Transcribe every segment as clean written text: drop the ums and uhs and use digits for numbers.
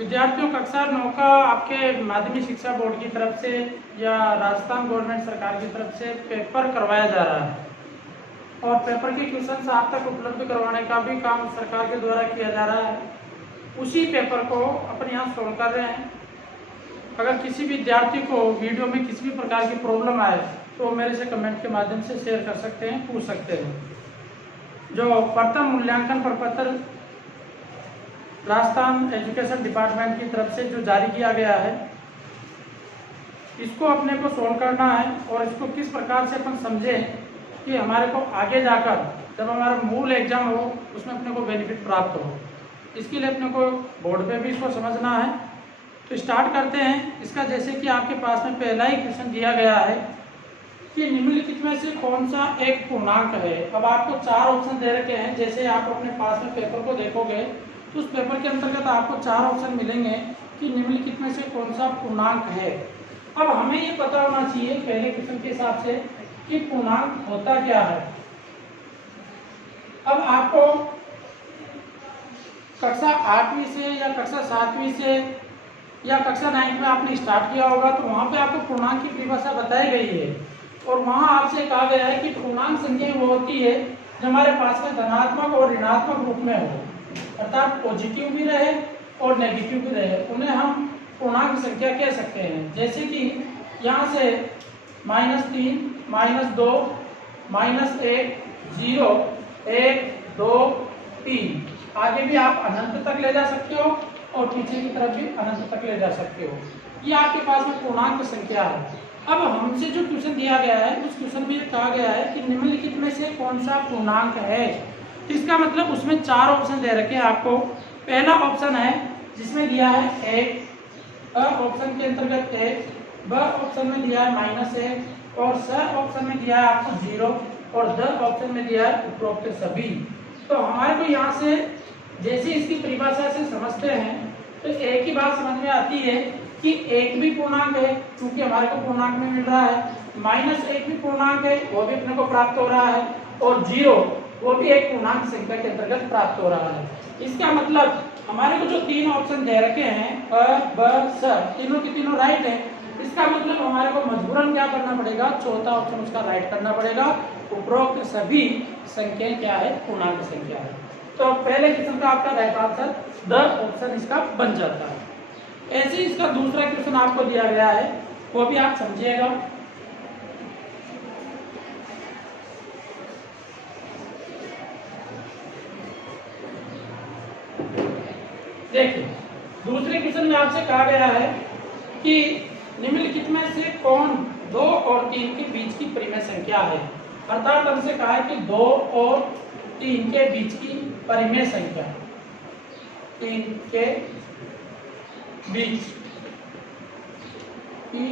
विद्यार्थियों कक्षा 9 का आपके माध्यमिक शिक्षा बोर्ड की तरफ से या राजस्थान गवर्नमेंट सरकार की तरफ से पेपर करवाया जा रहा है और पेपर के क्वेश्चन आप तक उपलब्ध करवाने का भी काम सरकार के द्वारा किया जा रहा है। उसी पेपर को अपने यहाँ सोल्व कर रहे हैं। अगर किसी विद्यार्थी को वीडियो में किसी भी प्रकार की प्रॉब्लम आए तो मेरे से कमेंट के माध्यम से शेयर कर सकते हैं, पूछ सकते हैं। जो प्रथम मूल्यांकन प्रपत्र राजस्थान एजुकेशन डिपार्टमेंट की तरफ से जो जारी किया गया है, इसको अपने को सोल्व करना है और इसको किस प्रकार से अपन समझें कि हमारे को आगे जाकर जब हमारा मूल एग्जाम हो उसमें अपने को बेनिफिट प्राप्त हो। इसके लिए अपने को बोर्ड पे भी इसको समझना है। तो स्टार्ट करते हैं इसका। जैसे कि आपके पास में पहला ही क्वेश्चन दिया गया है कि निम्नलिखित में से कौन सा एक पूर्णांक है। अब आपको 4 ऑप्शन दे रखे हैं। जैसे आप अपने पास में पेपर को देखोगे तो उस पेपर के अंतर्गत आपको 4 ऑप्शन मिलेंगे कि निम्नलिखित में से कौन सा पूर्णांक है। अब हमें ये पता होना चाहिए पहले क्वेश्चन के हिसाब से कि पूर्णांक होता क्या है। अब आपको कक्षा 8वीं से या कक्षा 7वीं से या कक्षा 9 में आपने स्टार्ट किया होगा तो वहाँ पे आपको पूर्णांक की परिभाषा बताई गई है और वहाँ आपसे कहा गया है कि पूर्णांक संख्या वो होती है जो हमारे पास में धनात्मक और ऋणात्मक रूप में हो, अर्थात पॉजिटिव भी रहे और नेगेटिव भी रहे, उन्हें हम पूर्णांक संख्या कह सकते हैं। जैसे कि यहाँ से -3, -2, -1, 0, 1, 2, 3 आगे भी आप अनंत तक ले जा सकते हो और पीछे की तरफ भी अनंत तक ले जा सकते हो। ये आपके पास में पूर्णांक संख्या है। अब हमसे जो क्वेश्चन दिया गया है उस क्वेश्चन में कहा गया है कि निम्नलिखित में से कौन सा पूर्णांक है। इसका मतलब उसमें 4 ऑप्शन दे रखे हैं आपको। पहला ऑप्शन है जिसमें दिया है 1, ऑप्शन के अंतर्गत 1, ब ऑप्शन में दिया है -1 और स ऑप्शन में दिया है आपको 0 और द ऑप्शन में दिया है उपरोक्त सभी। तो हमारे को यहाँ से जैसे इसकी परिभाषा से समझते हैं तो एक ही बात समझ में आती है कि 1 भी पूर्णांक है क्योंकि हमारे को पूर्णांक में मिल रहा है, -1 भी पूर्णांक है वो भी अपने को प्राप्त हो रहा है और 0 वो भी एक पूर्णांक संख्या के अंतर्गत प्राप्त हो रहा है। इसका मतलब हमारे को जो 3 ऑप्शन दे रखे हैं अ, ब, स, तीनों के तीनों राइट है। इसका मतलब हमारे को मजबूरन क्या करना पड़ेगा, चौथा ऑप्शन उसका राइट करना पड़ेगा। उपरोक्त सभी संख्याएं क्या है, पूर्णांक संख्या है। तो पहले क्वेश्चन का आपका राइट आंसर द ऑप्शन इसका बन जाता है। ऐसे ही इसका दूसरा क्वेश्चन आपको दिया गया है, वो भी आप समझिएगा। देखिए दूसरे क्वेश्चन में आपसे कहा गया है कि निम्नलिखित में से कौन 2 और 3 के बीच की परिमेय संख्या है। अर्थात हमसे कहा है कि 2 और 3 के बीच की परिमेय संख्या, 3 के बीच की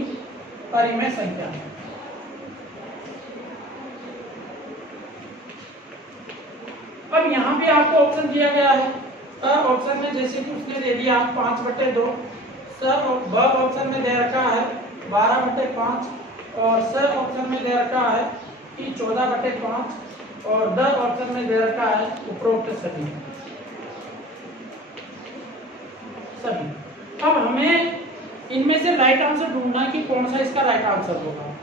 परिमेय संख्या। अब यहाँ पे आपको ऑप्शन दिया गया है। ऑप्शन में जैसे कि उसने दे दिया 5/2, ब ऑप्शन में दे रखा है 12/5 और स ऑप्शन में दे रखा है कि 14/5 और द ऑप्शन में दे रखा है उपरोक्त सभी। अब हमें इनमें से राइट आंसर ढूंढना है कि कौन सा इसका राइट आंसर होगा।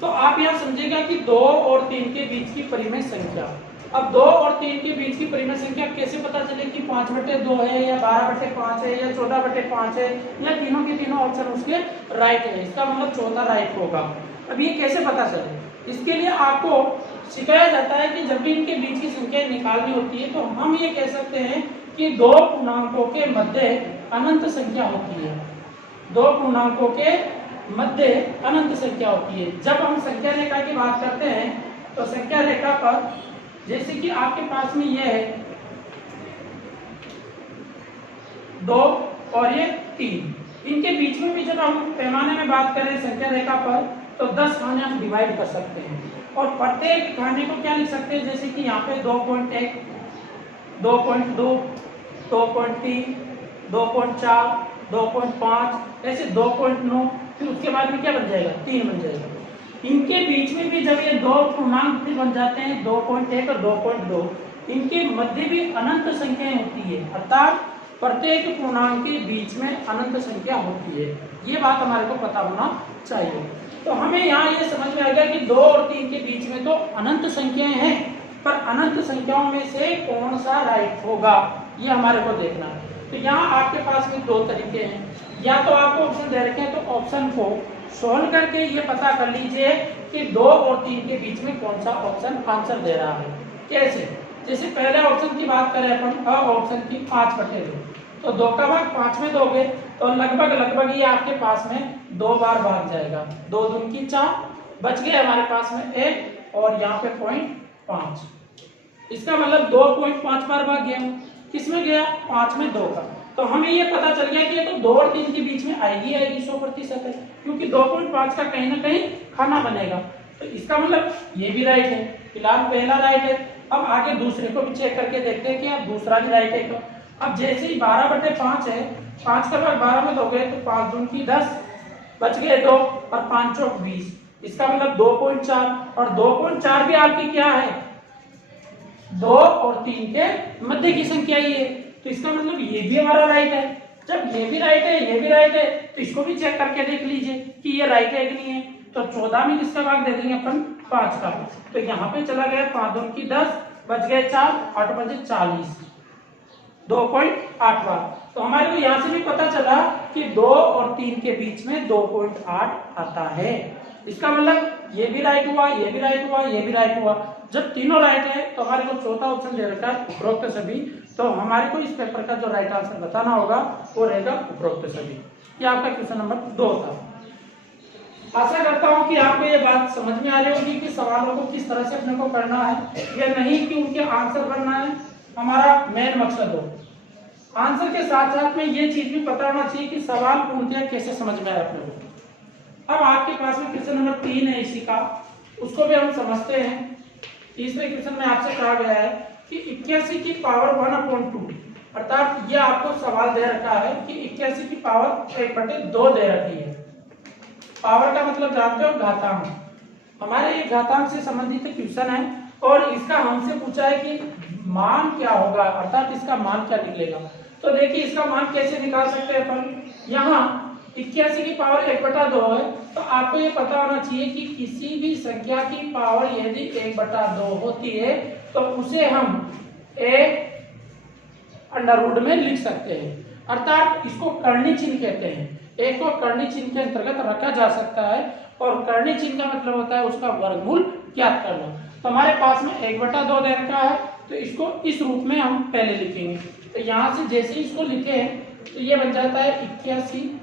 तो आप यहाँ समझिएगा कि 2 और 3 के बीच की परिमेय संख्या। अब 2 और 3 के बीच की परिमेय संख्या कैसे पता चले कि 5/2 है या 12/5 है या 14/5 है या तीनों के तीनों ऑप्शन उसके राइट है। इसका मतलब चौथा राइट होगा। अब ये कैसे पता चले, इसके लिए आपको सिखाया जाता है कि जब भी इनके बीच की संख्या निकालनी होती है तो हम ये कह सकते हैं कि 2 पूर्णांकों के मध्य अनंत संख्या होती है। 2 पूर्णांकों के मध्य अनंत संख्या होती है। जब हम संख्या रेखा की बात करते हैं तो संख्या रेखा पर जैसे कि आपके पास में ये है 2 और ये 3, इनके बीच में भी जब हम पैमाने में बात करें संख्या रेखा पर तो 10 खाने हम डिवाइड कर सकते हैं और प्रत्येक खाने को क्या लिख सकते हैं, जैसे कि यहाँ पे 2.1, 2.2, 2.3, 2.4, 2.5 ऐसे 2.9, फिर उसके बाद में क्या बन जाएगा, 3 बन जाएगा। इनके बीच में भी जब ये 2 पूर्णांक बन जाते हैं 2.1 और 2.2, इनके मध्य भी अनंत संख्याएं होती है। अर्थात प्रत्येक पूर्णांक के बीच में अनंत संख्या होती है। ये बात हमारे को पता होना चाहिए। तो हमें यहाँ ये समझ में आ गया कि 2 और 3 के बीच में तो अनंत संख्याएं हैं, पर अनंत संख्याओं में से कौन सा राइट होगा ये हमारे को देखना है। तो यहाँ आपके पास में 2 तरीके हैं, या तो आपको ऑप्शन दे रखे हैं तो ऑप्शन को सोल्व करके ये पता कर लीजिए कि 2 और 3 के बीच में कौन सा ऑप्शन आंसर दे रहा है। कैसे? जैसे पहले ऑप्शन की बात करें अपन, ऑप्शन की 5/2, तो 2 का भाग 5 में दोगे तो लगभग ये आपके पास में 2 बार भाग जाएगा। 2 दूनी की 4, बच गए हमारे पास में 1 और यहाँ पे 0.5। इसका मतलब 2.5 बार भाग गया। किस में गया? 5 में 2 का। तो हमें ये पता चल गया कि ये तो 2 और 3 के बीच में आएगी 100% है, क्योंकि 2.5 का कहीं ना कहीं खाना बनेगा। तो इसका मतलब ये भी राइट है। फिलहाल पहला राइट है। अब आगे दूसरे को भी चेक करके देखते हैं कि अब दूसरा भी राइट है। तो अब जैसे ही 12/5 है, 5 का भाग 12 में दोगे तो 5 दूनी की 10, बच गए 2 और 5 चौक 20। इसका मतलब 2.4, और 2.4 भी आपकी क्या है? 2 और 3 के मध्य की संख्या ही है। तो इसका मतलब ये भी हमारा राइट है। जब ये भी राइट है, ये भी राइट है, तो इसको भी चेक करके देख लीजिए कि ये राइट है कि नहीं है। तो 14 में किसका भाग दे देंगे अपन? 5 का। तो यहाँ पे चला गया 5 दूनी की 10, बच गए 4, 8 बजे 40, 2.8 बार। तो हमारे को यहाँ से भी पता चला कि 2 और 3 के बीच में 2.8 आता है। इसका मतलब ये भी राइट हुआ, ये भी राइट हुआ, ये भी राइट हुआ। जब तीनों राइट है तो हमारे को चौथा ऑप्शन दे रखा है उपरोक्त सभी। तो हमारे को इस पेपर का जो राइट आंसर बताना होगा वो रहेगा उपरोक्त सभी। ये आपका क्वेश्चन नंबर 2 था। आशा करता हूँ कि आपको ये बात समझ में आ रही होगी कि सवालों को किस तरह से अपने को करना है, या नहीं कि उनके आंसर बनना है हमारा मेन मकसद हो। आंसर के साथ साथ में ये चीज भी पता होना चाहिए कि सवाल पूर्णतः कैसे समझ में आए अपने को। अब आपके पास में क्वेश्चन नंबर 3 है इसी का, उसको भी हम समझते हैं। तीसरे क्वेश्चन में आपसे कहा गया है कि 81 की पावर 1/2, अर्थात ये आपको सवाल दे रखा है कि 81 की पावर 1/2 दे रखी है। पावर का मतलब जानते हो? घातांक। हमारे ये घातांक से संबंधित क्वेश्चन है और इसका हमसे पूछा है कि मान क्या होगा, अर्थात इसका मान क्या निकलेगा। तो देखिए इसका मान कैसे निकाल सकते हैं अपन। यहाँ 81 की पावर 1/2 है, तो आपको ये पता होना चाहिए कि किसी भी संख्या की पावर यदि 1/2 होती है तो उसे हम √, में लिख सकते हैं, अर्थात इसको कर्णी चिन्ह कहते हैं। एक को कर्णी चिन्ह के अंतर्गत रखा जा सकता है, और कर्णी चिन्ह का मतलब होता है उसका वर्गमूल ज्ञात करना। तो हमारे पास में 1/2 दे रखा है, तो इसको इस रूप में हम पहले लिखेंगे। तो यहाँ से जैसे ही इसको लिखे तो ये बन जाता है 81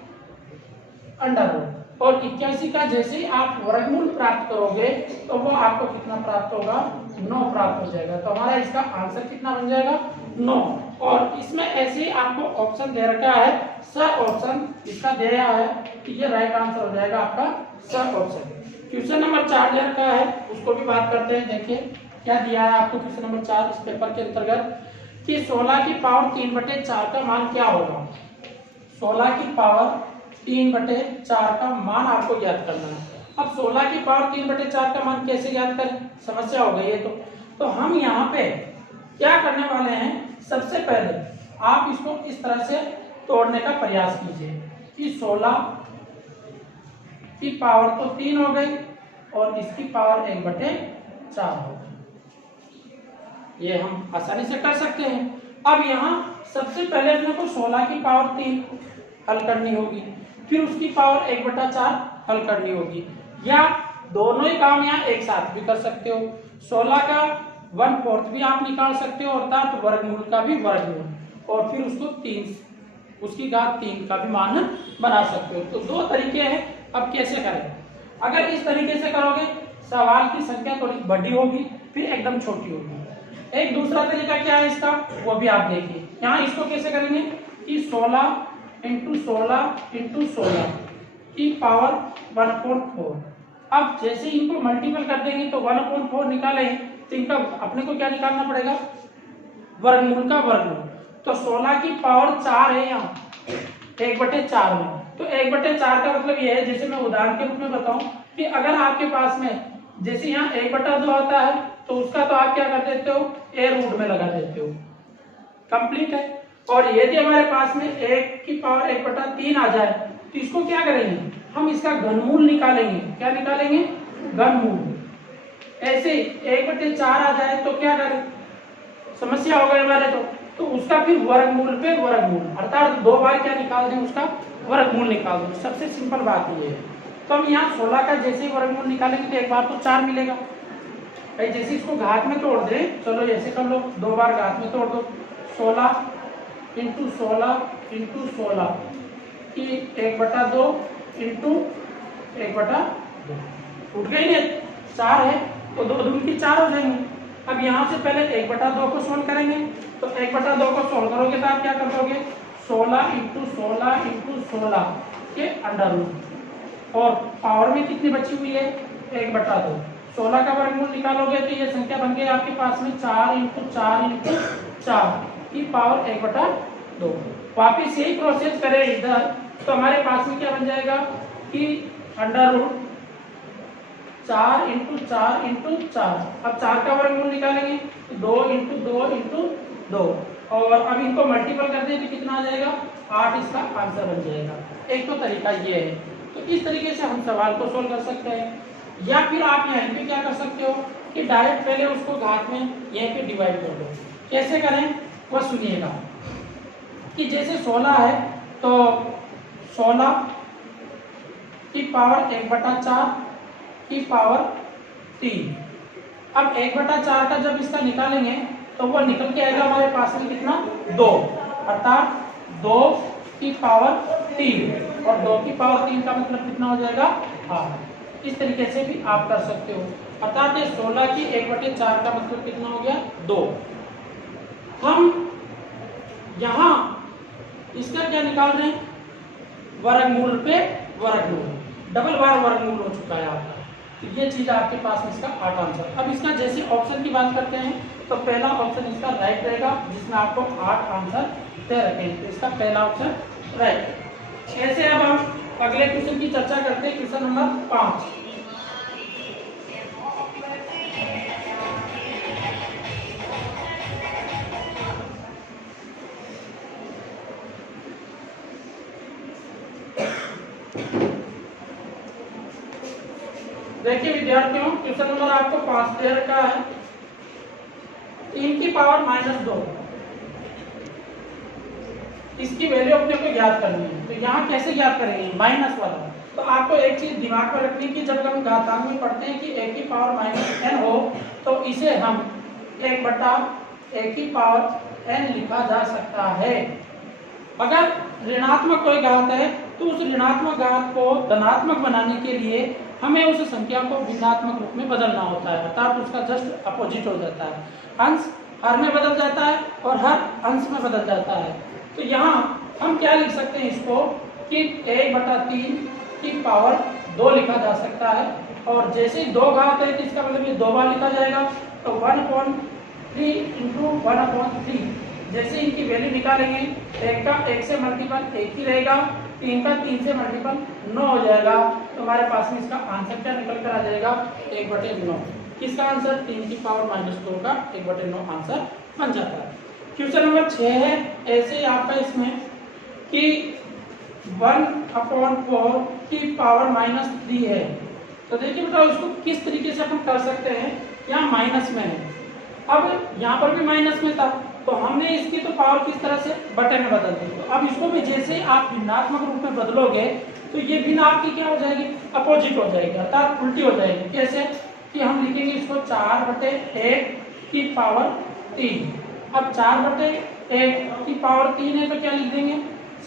√, और 81 का जैसे ही आप वर्गमूल प्राप्त करोगे तो वो आपको कितना प्राप्त होगा? 9 प्राप्त हो जाएगा। तो हमारा इसका आंसर कितना बन जाएगा? 9। और इसमें ऐसे ही आपको ऑप्शन दे रखा है, स ऑप्शन इसका दे रहा है, तो ये राइट आंसर हो जाएगा आपका स ऑप्शन। क्वेश्चन नंबर 4 दे रखा है, उसको भी बात करते हैं। देखिए क्या दिया है आपको क्वेश्चन नंबर 4 इस पेपर के अंतर्गत कि 16 की पावर 3/4 का मान क्या होगा। 16 की पावर 3/4 का मान आपको ज्ञात करना है। अब 16 की पावर 3/4 का मान कैसे ज्ञात करें? समस्या हो गई है। तो हम यहाँ पे क्या करने वाले हैं, सबसे पहले आप इसको इस तरह से तोड़ने का प्रयास कीजिए कि 16 की पावर तो 3 हो गई और इसकी पावर 1/4 हो गई। ये हम आसानी से कर सकते हैं। अब यहाँ सबसे पहले अपने को 16 की पावर 3 हल करनी होगी, फिर उसकी पावर 1/4 हल करनी होगी, या दोनों ही काम यहाँ एक साथ भी कर सकते हो। 16 का 1/4 भी आप निकाल सकते हो, अर्थात वर्गमूल का भी वर्गमूल, और फिर उसको 3 उसकी घात 3 का भी मान बना सकते हो। तो 2 तरीके हैं। अब कैसे करें? अगर इस तरीके से करोगे सवाल की संख्या थोड़ी बड़ी होगी, फिर एकदम छोटी होगी। एक दूसरा तरीका क्या है इसका, वो भी आप देखिए। यहाँ इसको कैसे करेंगे कि 16 × 16 × 16 की पावर 1/4। अब जैसे इनको मल्टीपल कर देंगे तो 1/4 निकालें, तो इनका अपने को क्या निकालना पड़ेगा? वर्गमूल का वर्गमूल। तो 16 की पावर 4 है यहाँ 1/4 में, तो 1/4 का मतलब ये है, जैसे मैं उदाहरण के रूप में बताऊं कि अगर आपके पास में जैसे यहाँ 1/2 आता है तो उसका तो आप क्या कर देते हो? √, में लगा देते हो। कंप्लीट है। और यदि हमारे पास में 1 की पावर 1/3 आ जाए तो इसको क्या करेंगे, हम इसका घनमूल निकालेंगे। क्या निकालेंगे, घनमूल। ऐसे 1/4 आ जाए तो क्या करें, समस्या हो गई हमारे, तो उसका फिर वर्गमूल पे वर्गमूल, अर्थात 2 बार क्या निकाल दें, उसका वर्गमूल निकाल दें। सबसे सिंपल बात ये है। तो हम यहाँ 16 का जैसे ही वर्गमूल निकालेंगे तो एक बार तो 4 मिलेगा भाई। जैसे इसको घात में तोड़ दें, चलो ऐसे कर लो, 2 बार घात में तोड़ दो, 16 इंटू 16 इंटू 16 की 1/2 इंटू 1/2 उठ गई ने, 4 है तो 2 दूनी की 4 हो जाएंगे। अब यहाँ से पहले 1/2 को सोल्व करेंगे, तो 1/2 को सोल्व करोगे तो आप क्या कर दोगे, 16 इंटू 16 इंटू 16 के अंडर रूट, और पावर में कितनी बची हुई है, 1/2। 16 का वर्गमूल निकालोगे तो ये संख्या बन गई आपके पास में 4 इंटू 4 इंटू 4 की पावर 1/2। वापिस यही प्रोसेस करें इधर, तो हमारे पास में क्या बन जाएगा कि अंडर रूट 4 इंटू 4 इंटू 4। अब 4 का वर्गमूल निकालेंगे तो 2 इंटू 2 इंटू 2, और अब इनको मल्टीपल कर दें तो कितना आ जाएगा, 8 इसका आंसर बन जाएगा। एक तो तरीका ये है। तो इस तरीके से हम सवाल को सोल्व कर सकते हैं, या फिर आप यहाँ पे क्या कर सकते हो कि डायरेक्ट पहले उसको घात में यहीं पे डिवाइड कर दो। कैसे करें वह सुनिएगा, कि जैसे 16 है तो 16 की पावर 1/4 की पावर 3। अब 1/4 का जब इसका निकालेंगे तो वो निकल के आएगा हमारे पास में कितना, 2, अर्थात 2 की पावर 3, और 2 की पावर 3 का मतलब कितना हो जाएगा, 8। इस तरीके से भी आप कर सकते हो, अर्थात ये 16 की 1/4 का मतलब कितना हो गया, 2। हम यहाँ इसका क्या निकाल रहे हैं, वर्गमूल पे वर्गमूल, डबल बार वर्गमूल हो चुका है आपका। तो ये चीज आपके पास में इसका 8 आंसर। अब इसका जैसे ऑप्शन की बात करते हैं तो पहला ऑप्शन इसका राइट रहेगा, जिसमें आपको 8 आंसर दे रखे हैं, तो इसका पहला ऑप्शन राइट। ऐसे अब हम अगले क्वेश्चन की चर्चा करते हैं, क्वेश्चन नंबर 5। देखिए विद्यार्थियों, क्वेश्चन नंबर आपको 5 दे रखा है, 3 की पावर -2, इसकी वैल्यू अपने को ज्ञात करनी है। तो यहाँ कैसे ज्ञात करेंगे, माइनस वाला। तो आपको एक चीज दिमाग में रखनी है कि जब हम घातांक में पढ़ते हैं कि 1 की पावर -n हो तो इसे हम 1/1 की पावर n लिखा जा सकता है। अगर ऋणात्मक कोई घात है तो उस ऋणात्मक घात को धनात्मक बनाने के लिए हमें उस संख्या को भिन्नात्मक रूप में बदलना होता है, अर्थात उसका जस्ट अपोजिट हो जाता है। अंश हर में बदल जाता है और हर अंश में बदल जाता है। तो यहाँ हम क्या लिख सकते हैं इसको कि 1/3 की पावर 2 लिखा जा सकता है, और जैसे ही 2 घात है तो इसका मतलब ये 2 बार लिखा जाएगा, तो 1/3 इंटू 1/3। जैसे इनकी वैल्यू निकालेंगे, 1 का 1 से मल्टीपल 1 ही रहेगा, 3 का 3 से मल्टीपल 9 हो जाएगा। तो हमारे पास में इसका आंसर क्या निकल कर आ जाएगा, 1/9। किसका आंसर, 3 की पावर -2 का 1/9 आंसर बन जाता है। क्वेश्चन नंबर 6 है, ऐसे आपका इसमें कि 1/4 की पावर -3 है। तो देखिए बेटा इसको किस तरीके से अपन कर सकते हैं, यहाँ माइनस में है, अब यहाँ पर भी माइनस में था, तो हमने इसकी तो पावर किस तरह से बटे में बदल दी। तो अब इसको भी जैसे आप भिन्नात्मक रूप में बदलोगे तो ये भिन्न आपकी क्या हो जाएगी, अपोजिट हो जाएगी, अर्थात उल्टी हो जाएगी। कैसे कि हम लिखेंगे इसको 4/1 की पावर 3। अब 4/1 की पावर 3 है तो क्या लिख देंगे,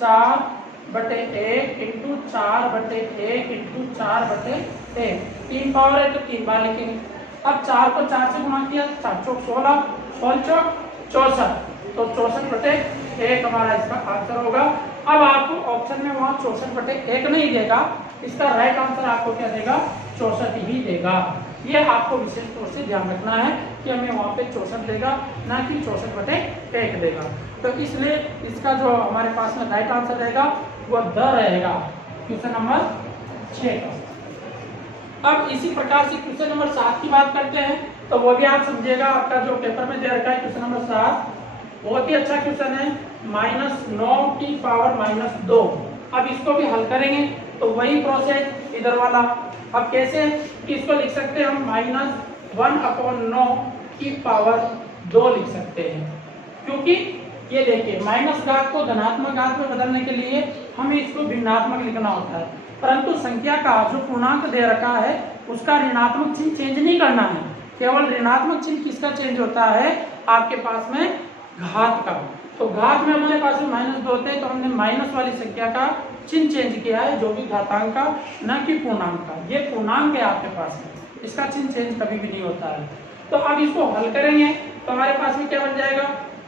4/1 इंटू 4/1 इंटू 4/1। 3 पावर है तो 3 बार लिखेंगे। अब 4 को 4 से गुणा किया, 4 चौक 16, 16 चौक 64, तो 64/1 हमारा इसका आंसर होगा। अब आपको ऑप्शन में वहां 64/1 नहीं देगा, इसका राइट आंसर आपको क्या देगा, 64 ही देगा। ये आपको विशेष तौर से ध्यान रखना है कि हमें वहां पे 64 देगा, ना कि 64/1 देगा। तो इसलिए इसका जो हमारे पास में राइट आंसर रहेगा वो द रहेगा, क्वेश्चन नंबर 6 का। अब इसी प्रकार से क्वेश्चन नंबर 7 की बात करते हैं, तो वो भी आप समझिएगा, आपका जो पेपर में दे रखा है क्वेश्चन नंबर 7, बहुत ही अच्छा क्वेश्चन है, -9t⁻−2। अब इसको भी हल करेंगे तो वही प्रोसेस इधर वाला। अब कैसे कि इसको लिख सकते हैं हम -1/9 लिख सकते हैं, क्योंकि ये देखिए माइनस घात को धनात्मक घात में बदलने के लिए हमें इसको भिन्नात्मक लिखना होता है, परंतु संख्या का जो पूर्णांक दे रखा है उसका ऋणात्मक चिन्ह चेंज नहीं करना है, केवल ऋणात्मक चिन्ह किसका चेंज होता है, आपके पास में घात का। तो घात में हमारे पास में -2 थे, तो हमने माइनस वाली संख्या का चिन्ह चेंज किया है, जो कि घातांक का न कि पूर्णांक का। ये पूर्णांक है आपके पास में, इसका चिन्ह चेंज कभी भी नहीं होता है। तो अब इसको हल करेंगे तो हमारे पास में क्या बन जाएगा,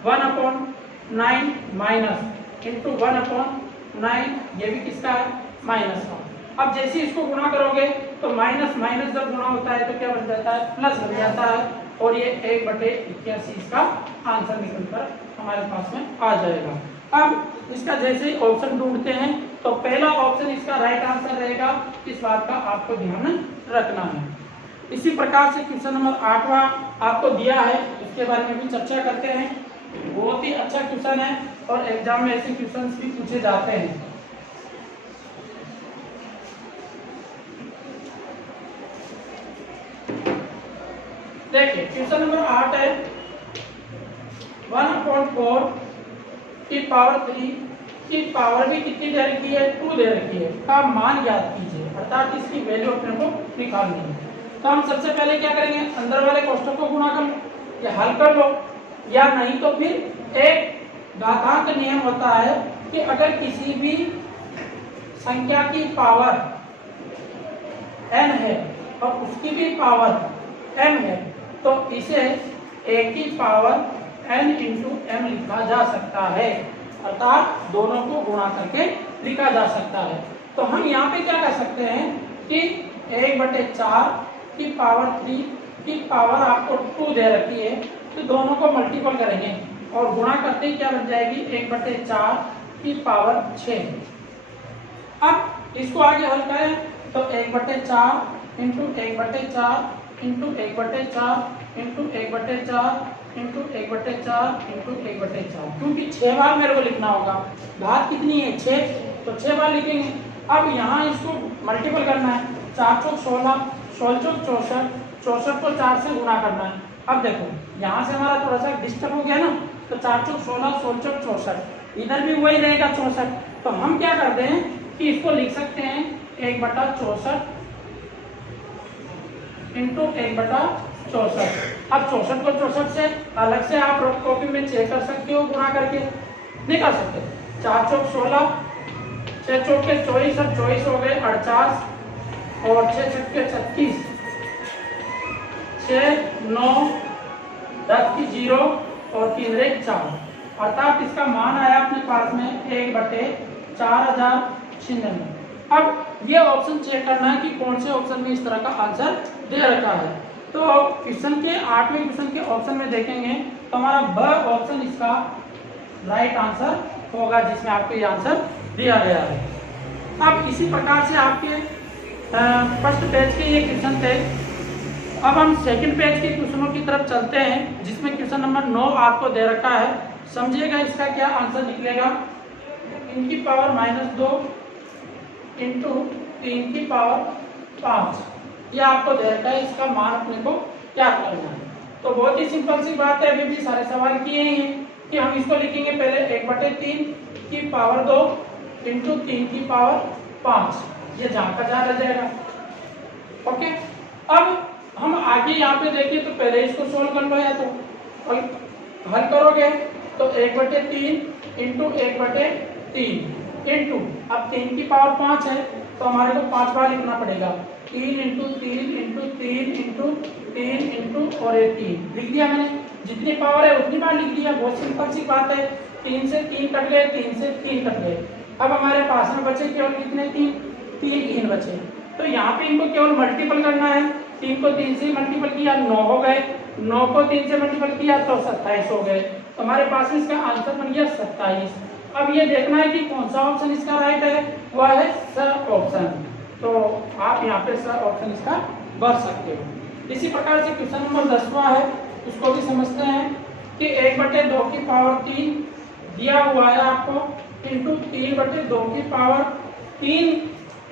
1/9 माइनस इंटू 1/9, ये भी किसका है, माइनस का। अब जैसे इसको गुणा करोगे तो माइनस माइनस जब गुणा होता है तो क्या बन जाता है, प्लस बन जाता है, और ये 1/81 इसका आंसर निकलकर हमारे पास में आ जाएगा। अब इसका जैसे ऑप्शन ढूंढते हैं तो पहला ऑप्शन इसका राइट आंसर रहेगा, इस बात का आपको ध्यान रखना है। इसी प्रकार से क्वेश्चन नंबर 8वां आपको दिया है, इसके बारे में भी चर्चा करते हैं। बहुत ही अच्छा क्वेश्चन है और एग्जाम में ऐसे क्वेश्चन भी पूछे जाते हैं। देखिए क्वेश्चन नंबर 8 है, 1/4 की पावर 3 की पावर भी कितनी दे रखी है, 2 दे रखी है, का मान ज्ञात कीजिए, अर्थात इसकी वैल्यू अपने को निकालनी है। तो हम सबसे पहले क्या करेंगे, अंदर वाले कोष्ठक को गुणा कर लो या हल कर लो, या नहीं तो फिर एक घातांक नियम होता है कि अगर किसी भी संख्या की पावर n है और उसकी भी पावर m है तो इसे a की पावर n इंटू m लिखा जा सकता है, अर्थात दोनों को गुणा करके लिखा जा सकता है। तो हम यहाँ पे क्या कर सकते हैं कि 1/4 की पावर 3 की पावर आपको 2 दे रखी है, तो दोनों को मल्टीपल करेंगे और गुणा करते ही क्या बन जाएगी, 1/4 की पावर 6। अब इसको आगे हल करें तो 1/4 into 1/4 into 1/4 into 1/4 into 1/4 into 1/4, क्योंकि 6 बार मेरे को लिखना होगा, घात कितनी है 6, तो 6 बार लिखेंगे। अब यहाँ इसको मल्टीपल करना है, 4 चौक 16, 16 चौक 64, 64 को 4 से गुणा करना है। अब देखो यहाँ से हमारा थोड़ा सा डिस्टर्ब हो गया ना, तो 4 चौक 16, 16 चौक 64, इधर भी वही रहेगा 64। तो हम क्या करते हैं कि इसको लिख सकते हैं 1/64 इंटू 1/64। अब 64 को 64 से अलग से आप कॉपी में चेक कर सकते हो, गुणा करके नहीं कर सकते। 4 चौक 16, 6 चौक के 24, अब 24 हो गए 48 और 6 चौक के 36, 6 9 10 की 0 और 3 रे 4, अर्थात इसका मान आया अपने पास में 1/4096। अब ये ऑप्शन चेक करना है कि कौन से ऑप्शन में इस तरह का आंसर दे रखा है। तो क्वेश्चन के 8वें क्वेश्चन के ऑप्शन में देखेंगे तो हमारा ब ऑप्शन इसका राइट आंसर होगा, जिसमें आपको ये आंसर दिया गया है। अब इसी प्रकार से आपके फर्स्ट पेज के ये क्वेश्चन थे। अब हम सेकंड पेज के क्वेश्चनों की तरफ चलते हैं, जिसमें क्वेश्चन नंबर 9 आपको दे रखा है। समझिएगा इसका क्या आंसर निकलेगा, इनकी पावर -2 इंटू 3 की पावर 5, ये आपको दे रखा है, इसका मान अपने को क्या करना है। तो बहुत ही सिंपल सी बात है, अभी भी सारे सवाल किए ही हैं कि हम इसको लिखेंगे पहले 1/3 की पावर 2 इंटू 3 की पावर 5, ये जहाँ का जहाँ रह जाएगा। ओके, अब हम आगे यहाँ पे देखिए तो पहले इसको सोल्व कर लो, या तो हल करोगे तो 1/3 इंटू 1/3 इंटू, अब 3 की पावर 5 है तो हमारे को 5 बार लिखना पड़ेगा, 3 इंटू 3 इंटू 3 इंटू 3 इंटू और 3 लिख दिया मैंने, जितनी पावर है उतनी बार लिख दिया। बहुत सिंपल सी बात है, 3 से 3 कट गए, 3 से 3 कट गए। अब हमारे पास में बचे केवल कितने, 3 बचे, तो यहाँ पे इनको केवल मल्टीपल करना है। 3 को 3 से मल्टीपल किया 9 हो गए, 9 को 3 से मल्टीपल किया तो 27 हो गए, तो हमारे पास में इसका आंसर बन गया 27। अब ये देखना है कि कौन सा ऑप्शन इसका राइट है, वह है स ऑप्शन। तो आप यहाँ पे स ऑप्शन इसका भर सकते हो। इसी प्रकार से क्वेश्चन नंबर 10वां है, उसको भी समझते हैं। कि 1/2 की पावर 3 दिया हुआ है आपको, इंटू 3/2 की पावर 3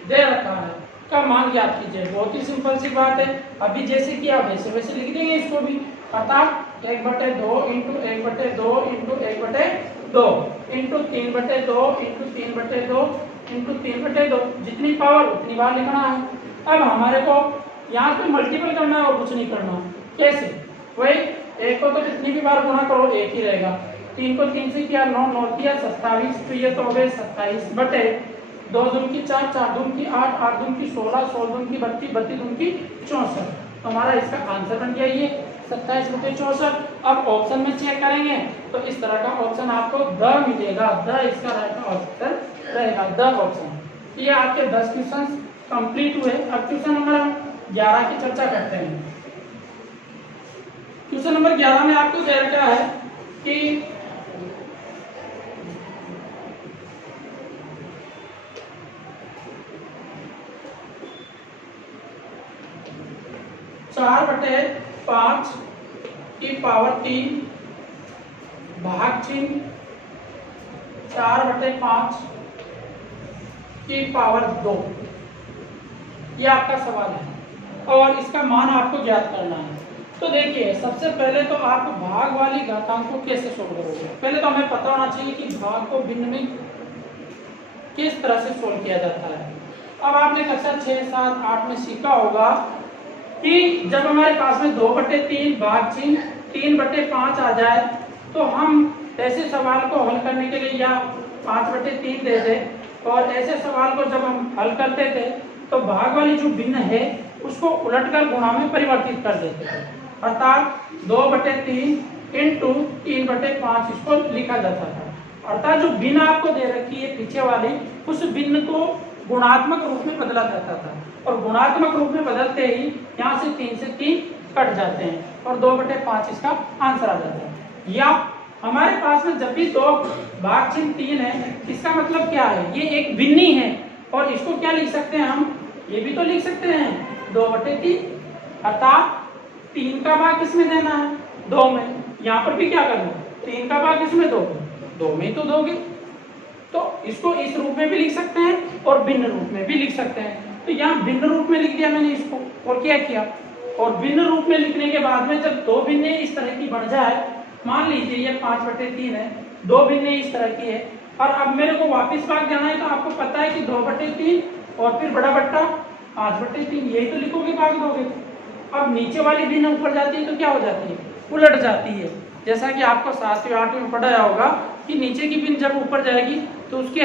दे रखा है का मान ज्ञात कीजिए। बहुत ही सिंपल सी बात है, अभी जैसे किया वैसे वैसे लिख देंगे इसको भी। अर्थात 1/2 into 1/2 into 1/2 into 3/2 into 3/2 into 3/2, जितनी पावर उतनी बार लिखना है। अब हमारे को यहाँ पे मल्टीपल करना है और कुछ नहीं करना। कैसे? वही एक को तो कितनी भी बार गुणा करो एक ही रहेगा। 3 को 3 से किया 9, 9 किया 27, तो ये तो हो गए 27 बटे 2 दून की 4, 4 दून की 8, 8 दून की 16, 16 दून की 32, 32 दून की 64। तो हमारा इसका आंसर बन गया ये 27 बटे 64। अब ऑप्शन में चेक करेंगे तो इस तरह का ऑप्शन आपको द मिलेगा, द इसका राइट ऑप्शन रहेगा, द ऑप्शन। ये आपके 10 क्वेश्चन कंप्लीट हुए। अब क्वेश्चन नंबर 11 की चर्चा करते हैं। क्वेश्चन नंबर 11 में आपको दे रखा है कि चार बटे 5 की पावर 3 भाग चिन्ह 4/5 की पावर 2, ये आपका सवाल है और इसका मान आपको ज्ञात करना है। तो देखिए सबसे पहले तो आप भाग वाली घातांक को कैसे सोल्व करोगे। पहले तो हमें पता होना चाहिए कि भाग को भिन्न में किस तरह से सोल्व किया जाता है। अब आपने कक्षा 6, 7, 8 में सीखा होगा कि जब हमारे पास में 2/3 भाग चिन्ह 3/5 आ जाए तो हम ऐसे सवाल को हल करने के लिए या 5/3 दे दे, और ऐसे सवाल को जब हम हल करते थे तो भाग वाली जो भिन्न है उसको उलटकर गुणा में परिवर्तित कर देते थे। अर्थात 2/3 इंटू 3/5 इसको लिखा जाता था। अर्थात जो भिन्न आपको दे रखी है पीछे वाली, उस भिन्न को गुणात्मक रूप में बदला जाता था, और गुणात्मक रूप में बदलते ही यहाँ से 3 से 3 कट जाते हैं और 2/5 इसका आंसर आ जाता है। या हमारे पास में जब भी 2 भाग चिन्ह 3 है, इसका मतलब क्या है, ये एक भिन्नी है और इसको क्या लिख सकते हैं हम, ये भी तो लिख सकते हैं 2/3। अर्थात 3 का भाग किसमें देना है, 2 में। यहाँ पर भी क्या करना, 3 का भाग किसमें दोगे, 2 में ही तो दोगे। तो इसको इस रूप में भी लिख सकते हैं और भिन्न रूप में भी लिख सकते हैं। तो यहाँ भिन्न रूप में लिख दिया मैंने इसको, और क्या किया, और भिन्न रूप में लिखने के बाद में जब 2 भिन्ने इस तरह की बन जाए, मान लीजिए ये 5/3 है, 2 भिन्ने इस तरह की है, और अब मेरे को वापस भाग जाना है, तो आपको पता है कि 2/3 और फिर बड़ा बट्टा 5/3, यही तो लिखोगे, भाग दोगे। अब नीचे वाली भिन्न ऊपर जाती है तो क्या हो जाती है, उलट जाती है। जैसा कि आपको 7वीं 8वीं में पढ़ाया होगा कि नीचे की भिन्न जब ऊपर जाएगी तो उसके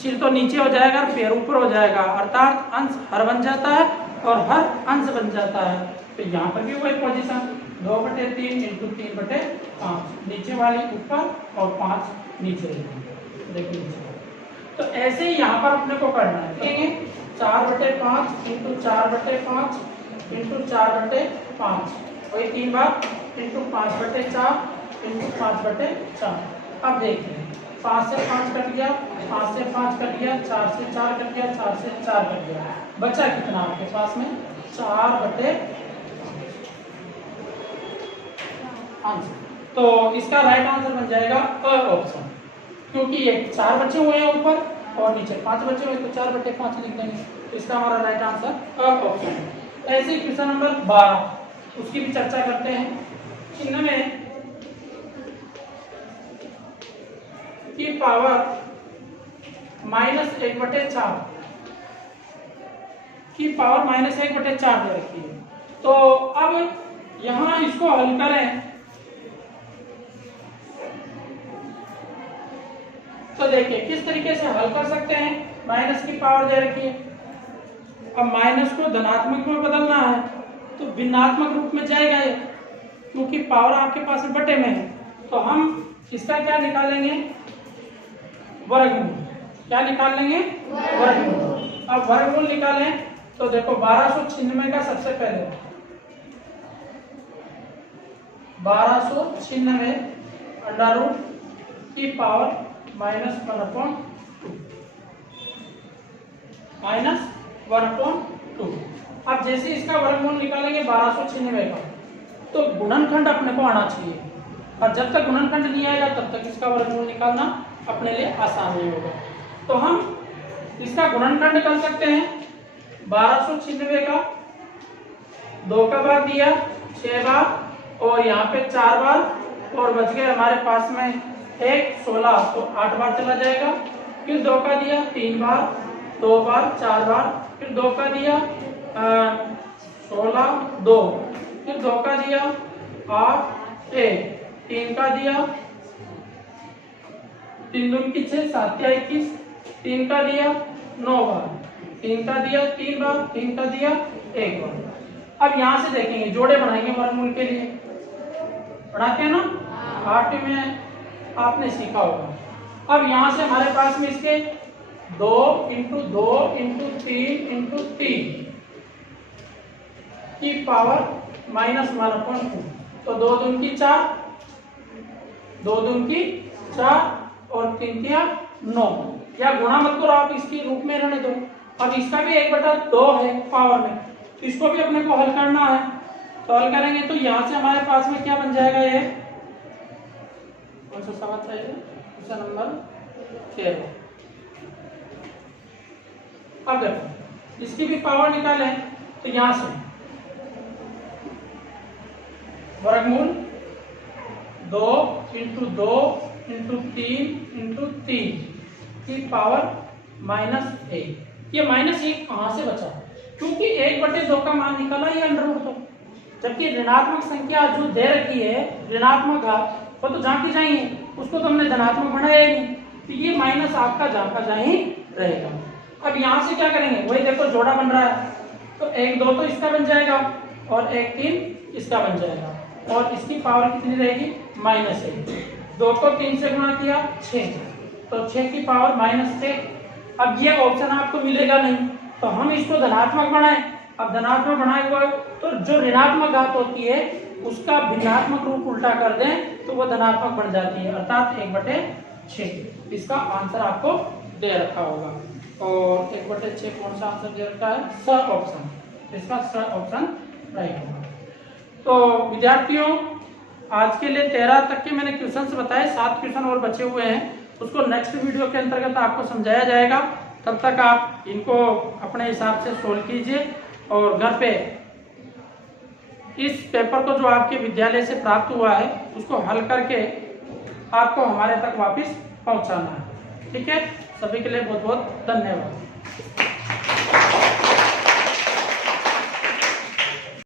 सिर तो नीचे हो जाएगा और पैर ऊपर हो जाएगा, अर्थात अंश हर बन जाता है और हर अंश बन जाता है। तो यहाँ पर भी वही पोजीशन 2/3 इंटू 3/5, नीचे वाली ऊपर और 5 नीचे रहेगी। देखिए तो ऐसे ही यहाँ पर अपने को करना है। देखेंगे 4/5 इंटू 4/5 इंटू 4/5, वही 3 बार इंटू 5/4 इंटू 5/4। अब देखते हैं 5 से 5 कट गया, 5 से 5 कट गया, 4 से 4 कट गया, 4 से 4 कट गया, बचा कितना आपके पास में 4/5। तो इसका राइट आंसर बन जाएगा अ ऑप्शन, क्योंकि ये 4 बचे हुए हैं ऊपर और नीचे 5 बचे हुए, तो 4/5 लिख देंगे। तो इसका हमारा राइट आंसर अ ऑप्शन है। ऐसे ही क्वेश्चन नंबर 12, उसकी भी चर्चा करते हैं। इनमें की पावर -1/4 की पावर -1/4 दे रखी है। तो अब यहां इसको हल करें तो देखिए किस तरीके से हल कर सकते हैं। माइनस की पावर दे रखी है, अब माइनस को धनात्मक में बदलना है तो भिन्नात्मक रूप में जाएगा ये, क्योंकि पावर आपके पास बटे में है। तो हम इसका क्या निकालेंगे, वर्गमूल। क्या निकाल लेंगे, वर्गमूल। अब वर्गमूल निकालें तो देखो 1296 का सबसे पहले 1296 अंडर रूट की पावर -1/2 -1/2। अब जैसे इसका वर्गमूल निकालेंगे 1296 का, तो गुणनखंड अपने को आना चाहिए। और जब तक गुणनखंड नहीं आएगा तब तक इसका वर्गमूल निकालना अपने लिए आसान नहीं होगा। तो हम इसका गुणनखंड कर सकते हैं। 1296 का 2 का भाग दिया 6 बार और यहाँ पे 4 बार और बच गए हमारे पास में 1 16 तो 8 बार चला जाएगा। फिर 2 का दिया 3 बार 2 बार 4 बार फिर 2 का दिया 16 2 फिर 2 का दिया 8 1 3 का दिया 3 दूनी की 6 7 या 21 3 का दिया 9 बार 3 का दिया 3 बार 3 का दिया 1 बार। अब यहाँ से देखेंगे जोड़े बनाएंगे वर्गमूल के लिए, बनाते हैं ना 8 में आपने सीखा होगा। अब यहाँ से हमारे पास में इसके 2 × 2 × 3 × 3 की पावर -1/2 तो 2 दूनी की 4 2 दूनी की 4 और 3 तिया 9 या गुणा मत करो आप इसके रूप में रहने दो। अब इसका भी 1/2 है पावर में तो इसको भी अपने को हल करना है। तो हल करेंगे तो यहाँ से हमारे पास में क्या बन जाएगा, ये कौन सा सवाल चाहिए, क्वेश्चन नंबर 13। अब देखो इसकी भी पावर निकालें तो यहाँ से वर्गमूल 2 × 2 × 3 × 3 की पावर -1। ये -1 कहाँ से बचा, क्योंकि 1/2 का मान निकाला ये अंडर रूट, जबकि ऋणात्मक संख्या जो दे रखी है ऋणात्मक घात वो तो जहाँ की जाएंगे, उसको तो हमने धनात्मक बनाया ही नहीं, तो ये माइनस आपका जहाँ का जहाँ ही रहेगा। अब यहाँ से क्या करेंगे, वही देखो जोड़ा बन रहा है तो 1 2 तो इसका बन जाएगा और 1 3 इसका बन जाएगा और इसकी पावर कितनी रहेगी -1। 2 को 3 से गुणा किया 6 तो 6 की पावर -6। अब ये ऑप्शन आपको मिलेगा नहीं तो हम इसको धनात्मक बनाएं। अब धनात्मक बनाए हुआ तो जो ऋणात्मक घात होती है उसका भिन्नात्मक रूप उल्टा कर दें तो वो धनात्मक बन जाती है, अर्थात 1/6। इसका आंसर आपको दे रखा होगा और 1/6 कौन सा आंसर दे रखा है, स ऑप्शन, इसका स ऑप्शन राइट होगा। तो विद्यार्थियों आज के लिए 13 तक के मैंने क्वेश्चंस बताए, 7 क्वेश्चन और बचे हुए हैं, उसको नेक्स्ट वीडियो के अंतर्गत आपको समझाया जाएगा। तब तक आप इनको अपने हिसाब से सोल्व कीजिए और घर पे इस पेपर को जो आपके विद्यालय से प्राप्त हुआ है उसको हल करके आपको हमारे तक वापस पहुंचाना है। ठीक है, सभी के लिए बहुत बहुत धन्यवाद।